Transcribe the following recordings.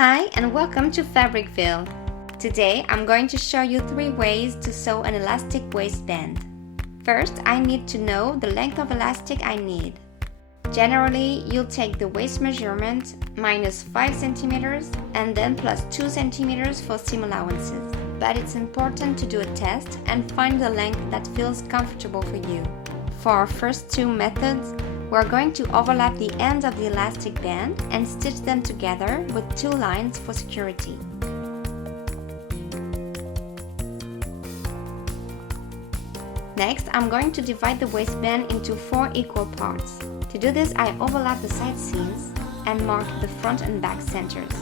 Hi and welcome to Fabricville. Today I'm going to show you 3 ways to sew an elastic waistband. First, I need to know the length of elastic I need. Generally, you'll take the waist measurement minus 5 cm and then plus 2 cm for seam allowances. But it's important to do a test and find the length that feels comfortable for you. For our first 2 methods, we're going to overlap the ends of the elastic band and stitch them together with 2 lines for security. Next, I'm going to divide the waistband into 4 equal parts. To do this, I overlap the side seams and mark the front and back centers.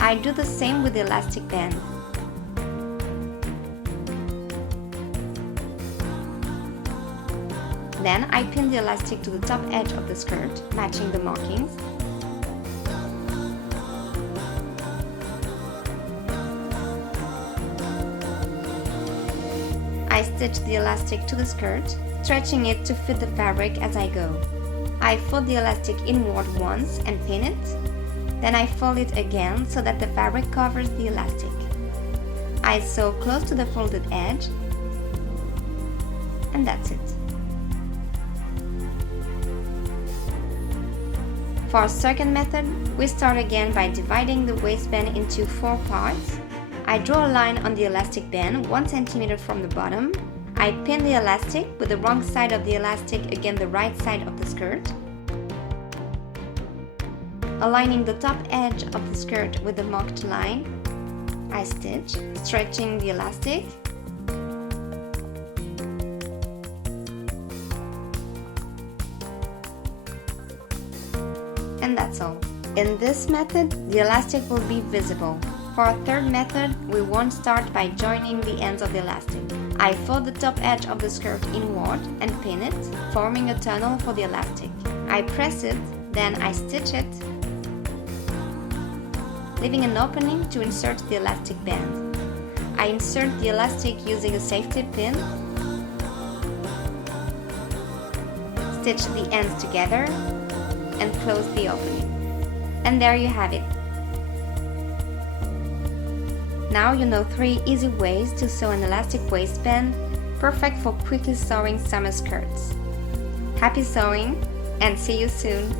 I do the same with the elastic band. Then I pin the elastic to the top edge of the skirt, matching the markings. I stitch the elastic to the skirt, stretching it to fit the fabric as I go. I fold the elastic inward once and pin it. Then I fold it again so that the fabric covers the elastic. I sew close to the folded edge, and that's it. For our second method, we start again by dividing the waistband into 4 parts. I draw a line on the elastic band 1 cm from the bottom. I pin the elastic with the wrong side of the elastic against the right side of the skirt. Aligning the top edge of the skirt with the marked line, I stitch, stretching the elastic. And that's all. In this method, the elastic will be visible. For our third method, we won't start by joining the ends of the elastic. I fold the top edge of the skirt inward and pin it, forming a tunnel for the elastic. I press it, then I stitch it, leaving an opening to insert the elastic band. I insert the elastic using a safety pin, stitch the ends together, and close the opening. And there you have it. Now you know 3 easy ways to sew an elastic waistband, perfect for quickly sewing summer skirts. Happy sewing and see you soon!